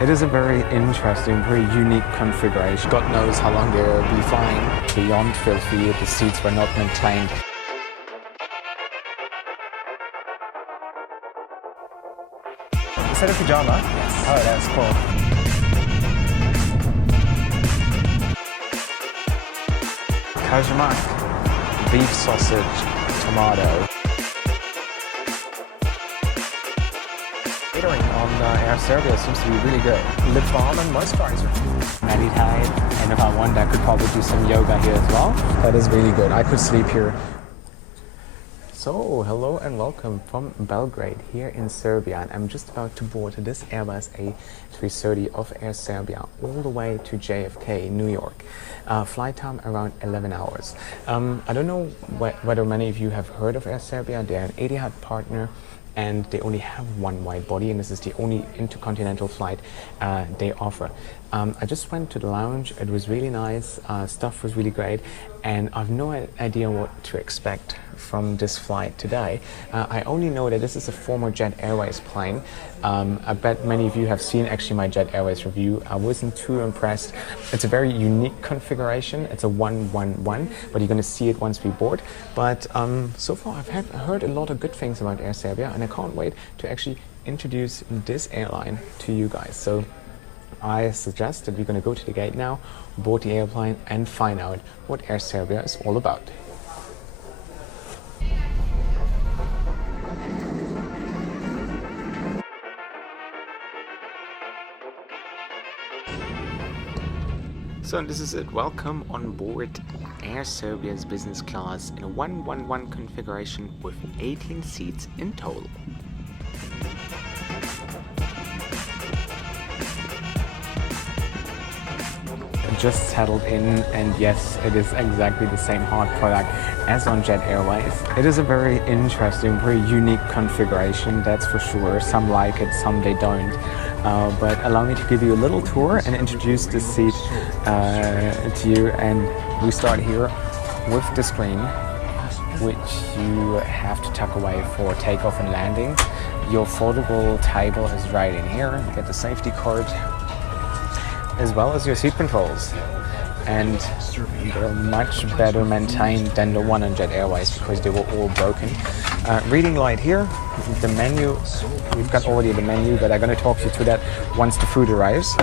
It is a very interesting, very unique configuration. God knows how long they'll be flying. Beyond filthy, the seats were not maintained. Is that a pajama? Yes. Oh, that's cool. Kajmak, beef sausage, tomato. Catering on Air Serbia seems to be really good. Lip balm and moisturizer. Meditate, and if I want, I could probably do some yoga here as well. That is really good. I could sleep here. So, hello and welcome from Belgrade here in Serbia, and I'm just about to board this Airbus A330 of Air Serbia all the way to JFK, New York. Flight time around 11 hours. I don't know whether many of you have heard of Air Serbia. They're an Etihad partner, and they only have one wide body, and this is the only intercontinental flight they offer. I just went to the lounge. It was really nice. Stuff was really great, and I've no idea what to expect from this flight today. I only know that this is a former Jet Airways plane. I bet many of you have seen actually my Jet Airways review. I wasn't too impressed. It's a very unique configuration. It's a 111, but you're going to see it once we board. But so far I've heard a lot of good things about Air Serbia, and I can't wait to actually introduce this airline to you guys. So I suggest that we're going to go to the gate now, board the airplane, and find out what Air Serbia is all about. So this is it. Welcome on board Air Serbia's business class in a 111 configuration with 18 seats in total. Just settled in, and yes, it is exactly the same hard product as on Jet Airways. It is a very interesting, very unique configuration, that's for sure. Some like it, some they don't. But allow me to give you a little tour and introduce this seat to you. And we start here with the screen, which you have to tuck away for takeoff and landing. Your foldable table is right in here. You get the safety card, as well as your seat controls, and they're much better maintained than the one on Jet Airways because they were all broken. Reading light here, the menu, we've got already the menu, but I'm going to talk you through that once the food arrives.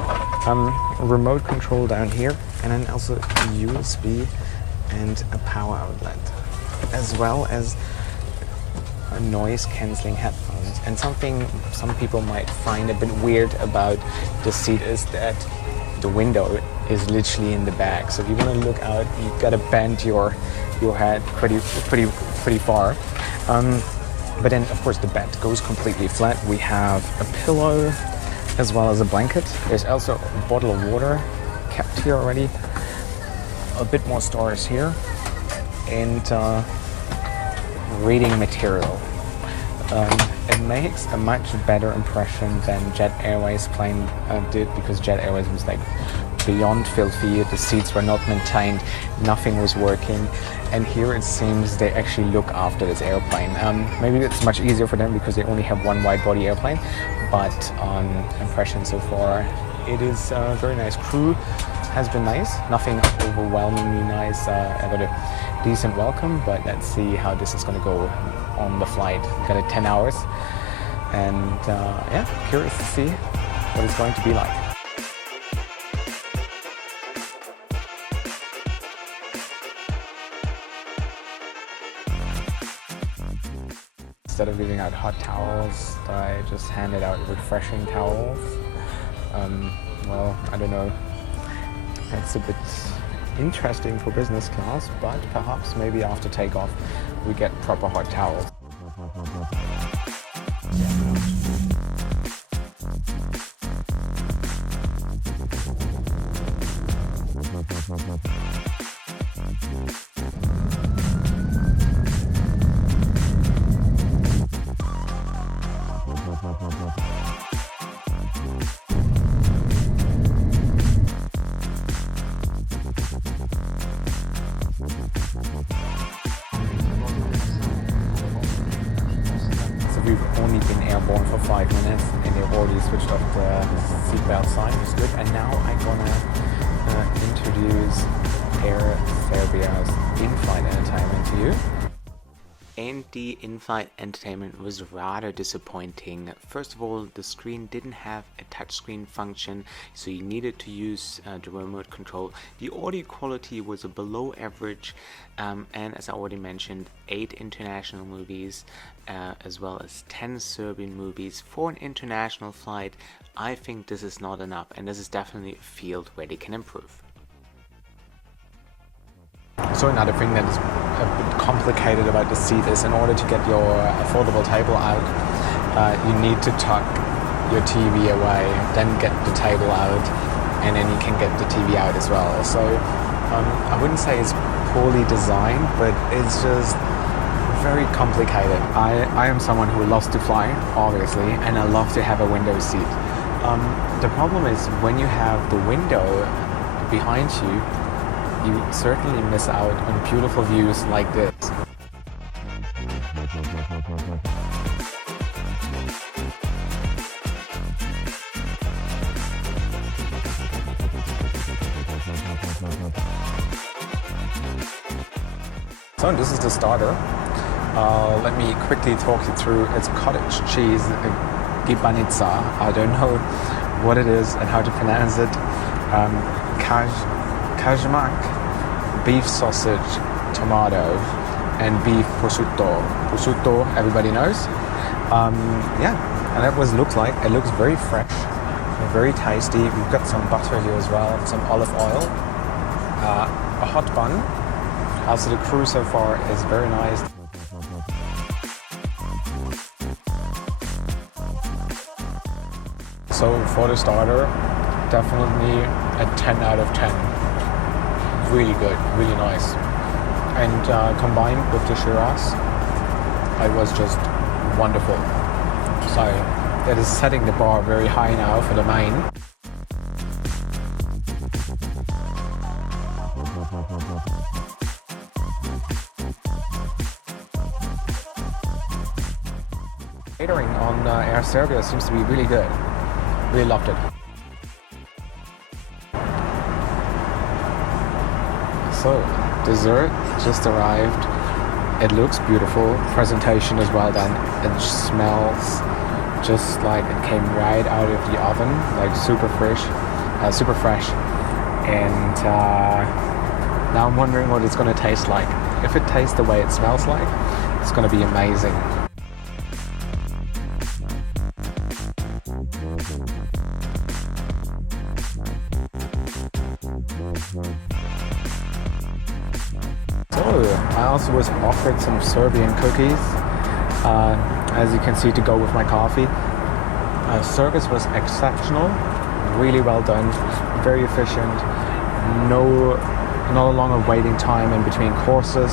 Remote control down here, and then also USB and a power outlet, as well as a noise cancelling headphones. And something some people might find a bit weird about the seat is that the window is literally in the back, so if you want to look out, you've got to bend your head pretty far. But then, of course, the bed goes completely flat. We have a pillow as well as a blanket. There's also a bottle of water kept here already. A bit more storage here, and reading material. It makes a much better impression than Jet Airways plane did, because Jet Airways was like beyond filthy. The seats were not maintained, nothing was working, and here it seems they actually look after this airplane. Maybe it's much easier for them because they only have one wide body airplane, but on impression so far, it is very nice. Crew has been nice, nothing overwhelmingly nice. I got a decent welcome, but let's see how this is going to go on the flight. Got it 10 hours, and yeah, curious to see what it's going to be like. Instead of giving out hot towels, I just handed out refreshing towels. Well, I don't know. That's a bit interesting for business class, but perhaps maybe after takeoff we get proper hot towels. we've only been airborne for 5 minutes and they've already switched off the seatbelt sign, which is good. And now I'm gonna introduce Air Serbia's in-flight entertainment to you. And the in-flight entertainment was rather disappointing. First of all, the screen didn't have a touchscreen function, so you needed to use the remote control. The audio quality was below average, and as I already mentioned, 8 international movies as well as 10 Serbian movies for an international flight. I think this is not enough, and this is definitely a field where they can improve. So another thing that is a bit complicated about the seat is in order to get your affordable table out, you need to tuck your TV away, then get the table out, and then you can get the TV out as well. So I wouldn't say it's poorly designed, but it's just very complicated. I am someone who loves to fly, obviously, and I love to have a window seat. The problem is when you have the window behind you, you certainly miss out on beautiful views like this. So this is the starter. Let me quickly talk you through. It's cottage cheese gibanica. I don't know what it is and how to pronounce it. Kajmak, beef sausage, tomato, and beef prosciutto. Prosciutto, everybody knows. Yeah, and that was looks like. It looks very fresh, very tasty. We've got some butter here as well, some olive oil, a hot bun. Also, the crew so far is very nice. So for the starter, definitely a 10 out of 10. Really good, really nice. And combined with the Shiraz, it was just wonderful. So that is setting the bar very high now for the main. Catering on Air Serbia seems to be really good. Really loved it. So, dessert just arrived. It looks beautiful. Presentation is well done. It smells just like it came right out of the oven, like super fresh. And now I'm wondering what it's going to taste like. If it tastes the way it smells like, it's going to be amazing. So I also was offered some Serbian cookies, as you can see, to go with my coffee. Service was exceptional, really well done, very efficient, no longer waiting time in between courses,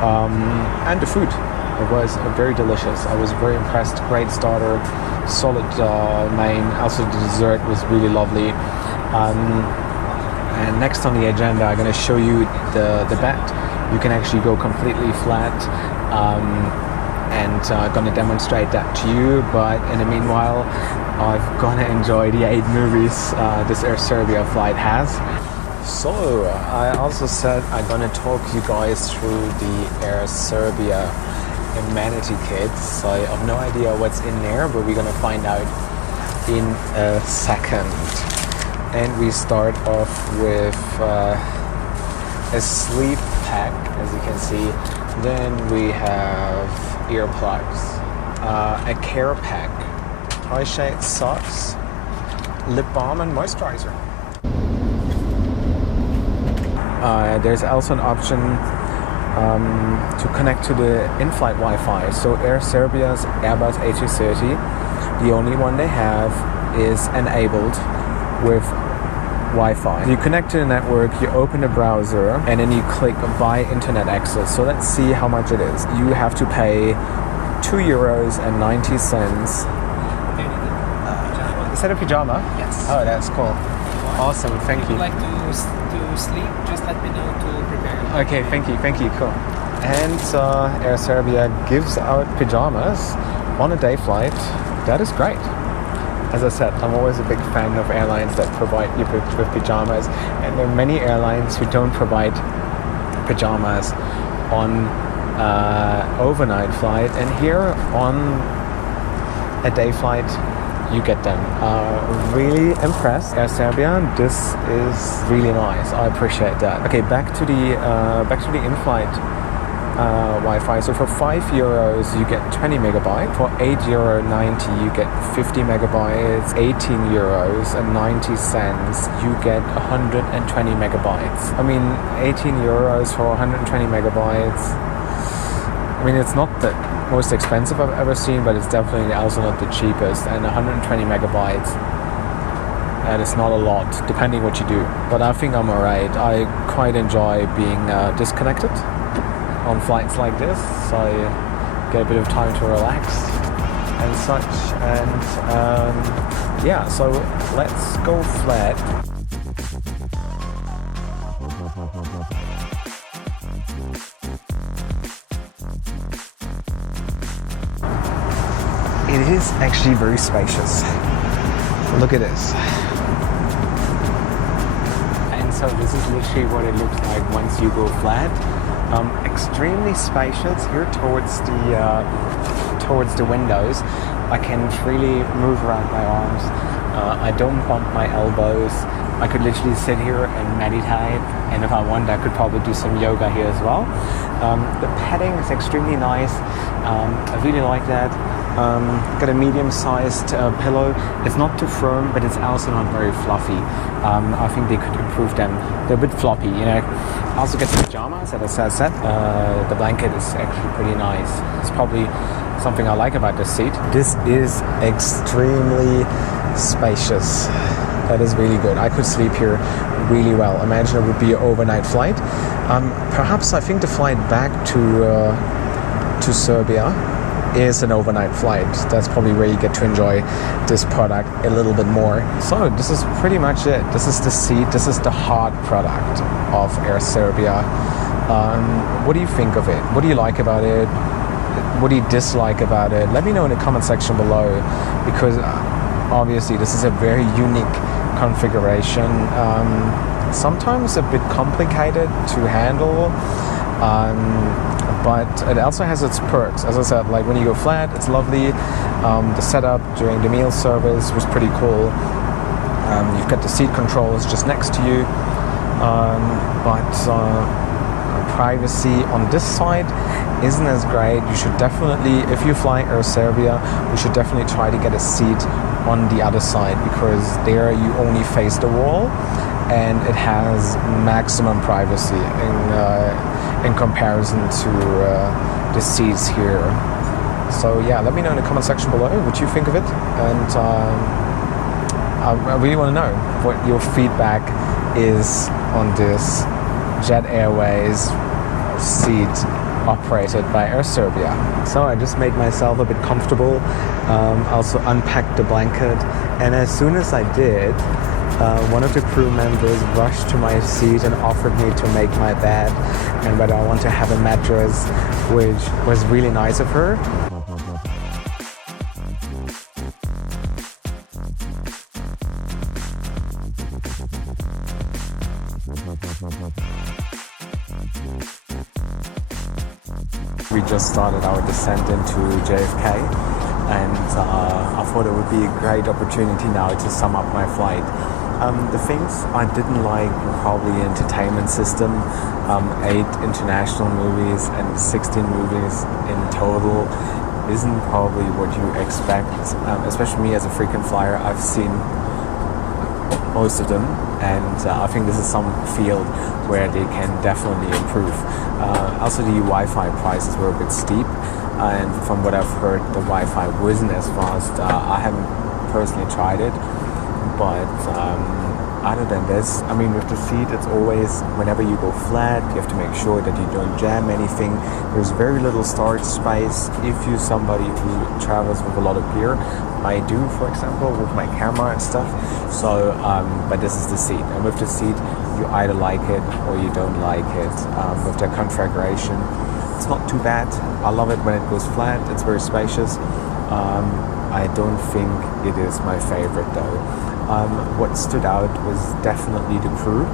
and the food, it was very delicious. I was very impressed. Great starter, solid main. Also the dessert was really lovely. And next on the agenda, I'm going to show you the bed. You can actually go completely flat, and I'm going to demonstrate that to you. But in the meanwhile, I'm going to enjoy the 8 movies this Air Serbia flight has. So I also said I'm going to talk you guys through the Air Serbia amenity kits. I have no idea what's in there, but we're going to find out in a second. And we start off with a sleep pack, as you can see. Then we have earplugs, a care pack, eye shade socks, lip balm and moisturizer. There's also an option to connect to the in-flight Wi-Fi. So Air Serbia's Airbus A330, the only one they have, is enabled with Wi-Fi. You connect to the network, you open the browser, and then you click buy internet access. So let's see how much it is. You have to pay €2.90. Is that a pajama? Yes. Oh, that's cool. Awesome, thank you. If you'd like to sleep, just let me know to prepare. Okay, thank you, cool. And Air Serbia gives out pajamas on a day flight, that is great. As I said, I'm always a big fan of airlines that provide you with pajamas, and there are many airlines who don't provide pajamas on overnight flight, and here on a day flight you get them. Really impressed. Air Serbia, this is really nice. I appreciate that. Okay, back to the in-flight Wi-Fi. So for €5 you get 20 megabytes. For €8.90 you get 50 megabytes. €18.90 you get 120 megabytes. I mean, €18 for 120 megabytes. I mean, it's not the most expensive I've ever seen, but it's definitely also not the cheapest. And 120 megabytes, and it's not a lot, depending what you do. But I think I'm alright. I quite enjoy being disconnected on flights like this, so I get a bit of time to relax and such. And yeah, so let's go flat. It is actually very spacious. Look at this. And so this is literally what it looks like once you go flat. Extremely spacious here towards the windows. I can freely move around my arms. I don't bump my elbows. I could literally sit here and meditate, and if I want, I could probably do some yoga here as well. The padding is extremely nice. I really like that. Got a medium-sized pillow. It's not too firm, but it's also not very fluffy. I think they could improve them. They're a bit floppy, you know. I also get the pajamas, as I said. The blanket is actually pretty nice. It's probably something I like about this seat. This is extremely spacious. That is really good. I could sleep here really well. Imagine it would be an overnight flight. Perhaps I think the flight back to Serbia is an overnight flight. That's probably where you get to enjoy this product a little bit more. So this is pretty much it. This is the seat. This is the hard product of Air Serbia. What do you think of it? What do you like about it? What do you dislike about it? Let me know in the comment section below, because obviously this is a very unique configuration. Sometimes a bit complicated to handle. But it also has its perks. As I said, like when you go flat, it's lovely. The setup during the meal service was pretty cool. You've got the seat controls just next to you. But privacy on this side isn't as great. You should definitely, if you fly Air Serbia, you should definitely try to get a seat on the other side, because there you only face the wall, and it has maximum privacy in comparison to the seats here. So yeah, let me know in the comment section below what you think of it, and I really want to know what your feedback is on this Jet Airways seat operated by Air Serbia. So I just made myself a bit comfortable, also unpacked the blanket, and as soon as I did, one of the crew members rushed to my seat and offered me to make my bed and whether I want to have a mattress, which was really nice of her. We just started our descent into JFK, and I thought it would be a great opportunity now to sum up my flight. The things I didn't like were probably the entertainment system. 8 international movies and 16 movies in total isn't probably what you expect. Especially me as a frequent flyer, I've seen most of them, and I think this is some field where they can definitely improve. Also, the Wi-Fi prices were a bit steep, and from what I've heard, the Wi-Fi wasn't as fast. I haven't personally tried it, but other than this, I mean, with the seat, it's always, whenever you go flat, you have to make sure that you don't jam anything. There's very little storage space if you're somebody who travels with a lot of gear. I do, for example, with my camera and stuff. So, but this is the seat, and with the seat, you either like it or you don't like it. With the configuration, it's not too bad. I love it when it goes flat. It's very spacious. I don't think it is my favorite though. What stood out was definitely the crew.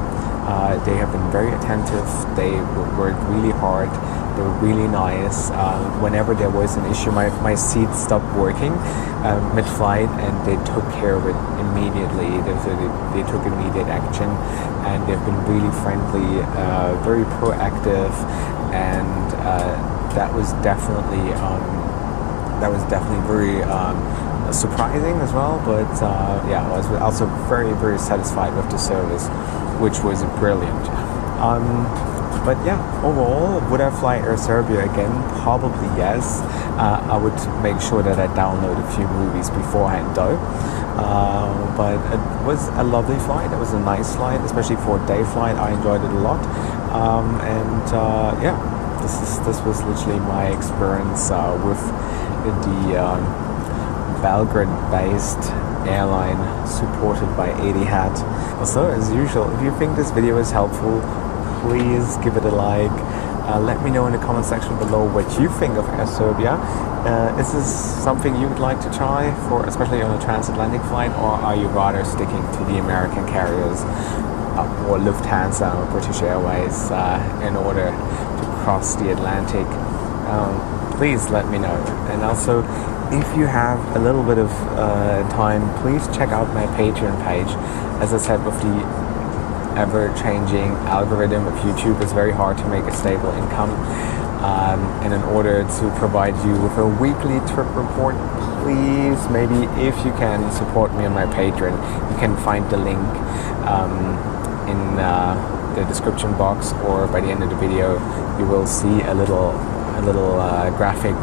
They have been very attentive. They worked really hard. They were really nice. Whenever there was an issue, my seat stopped working mid-flight, and they took care of it immediately. They took immediate action, and they've been really friendly, very proactive, and that was definitely very surprising as well. But yeah, I was also very, very satisfied with the service, which was brilliant. But yeah, overall, would I fly Air Serbia again? Probably yes. I would make sure that I download a few movies beforehand though. But it was a lovely flight. It was a nice flight, especially for a day flight. I enjoyed it a lot. Yeah, this was literally my experience with the Belgrade-based airline supported by Etihad. Also, as usual, if you think this video is helpful, please give it a like. Let me know in the comment section below what you think of Air Serbia. Is this something you would like to try, especially on a transatlantic flight, or are you rather sticking to the American carriers or Lufthansa or British Airways in order to cross the Atlantic? Please let me know. And also, if you have a little bit of time, please check out my Patreon page. As I said, with the ever-changing algorithm of YouTube, it's very hard to make a stable income. And in order to provide you with a weekly trip report, please, maybe if you can support me on my Patreon. You can find the link in the description box, or by the end of the video, you will see a little graphic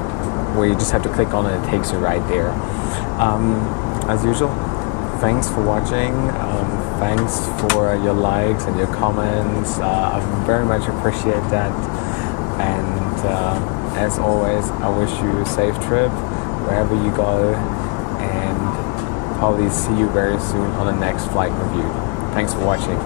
where you just have to click on it. It takes you right there. As usual, thanks for watching. Thanks for your likes and your comments. I very much appreciate that. And as always, I wish you a safe trip wherever you go, and probably see you very soon on the next flight review. Thanks for watching.